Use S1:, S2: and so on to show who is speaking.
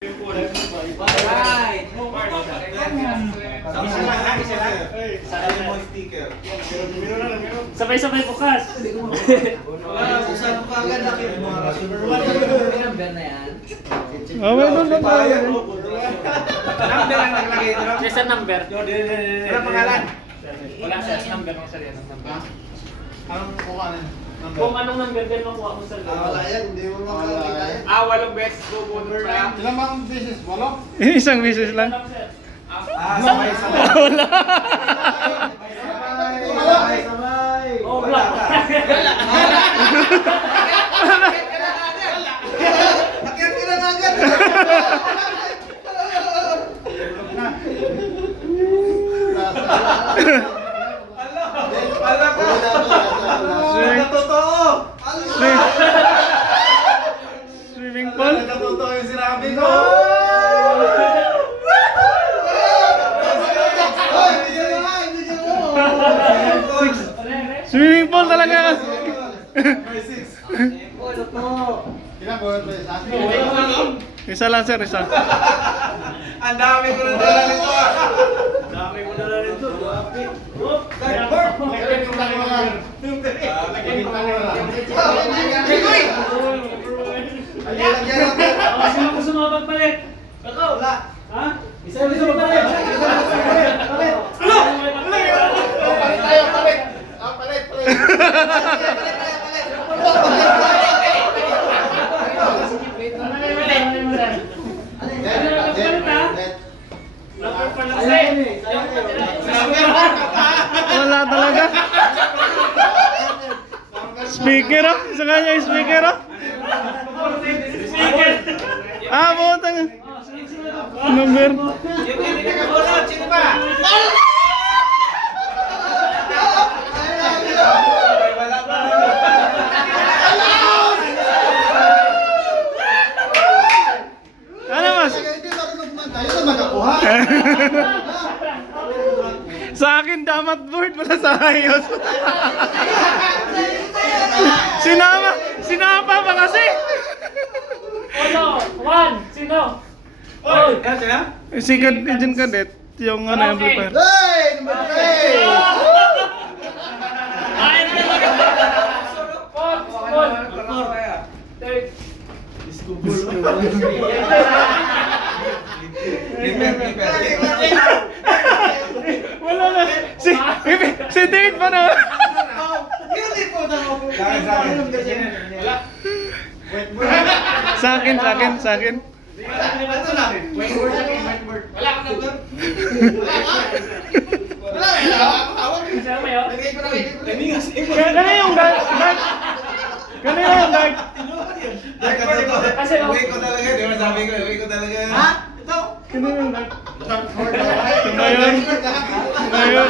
S1: Right.
S2: Isa lang, ha? Isa lang. Sarili mo yung sticker.
S3: Sabay-sabay bukas.
S1: Number na yan.
S4: Oh, meron na tayo.
S2: Number ang naglagay ito.
S3: Yes, number.
S2: Ano pangalan?
S3: Wala sir, number mo sir yan. Number.
S2: Anong kukuhanin?
S3: Kung anong din makuha mo sir.
S2: Ah, walong beses bubuno pa.
S5: Ilang mga beses? Walo?
S4: Isang beses lang.
S3: Sir?
S2: Ah, sabay sabay.
S4: Wala.
S5: Sabay, sabay.
S3: Oh, black.
S2: Akyat ka na agad. Ala ka. Totoo.
S4: Swimming pool.
S2: Ko.
S4: Swimming pool talaga.
S5: Ilang buwan ba isa?
S4: Isa lang sir, isa.
S2: Ang dami ko na dala nito. ah.
S3: Dami mo na lang ito.
S5: Lagyan ko lang mga... Lagyan ko mga...
S3: Oh, ko sumabag palit? Ikaw. Wala. Ha? Isa isa pa palit. Ano?
S5: Palit tayo, palit! Ah, palit, palit!
S3: Number pa lang sir.
S4: Wala talaga. Speaker oh. Sa kanya yung speaker oh.
S3: Speaker.
S4: Ah, butang. Number.
S2: Sino pa.
S4: Sa akin damat board wala sa ayos. sinama, sinapa pa kasi.
S3: Uno, one, sino?
S2: Oy, yan sila?
S4: Second engine cadet, yung ano yung
S3: Okay.
S4: prepare.
S5: Hey! Number three!
S3: Ay, ano Fourth, fourth, third.
S2: Liper, liper.
S4: Wala na. Si, si Dave pa na.
S2: Sa akin, sa akin. Wala.
S4: Sa akin, sa akin, sa akin.
S2: Sa akin. Wala ka number? Wala ka. Sa imo.
S4: Kaya yung dart, dart. Kaya yung dart.
S3: Kasi, oh.
S2: Uwi ko talaga, di ba sabi ko, uwi ko talaga. Ha? Ito?
S4: Kaya yung dart. Ngayon. Ngayon.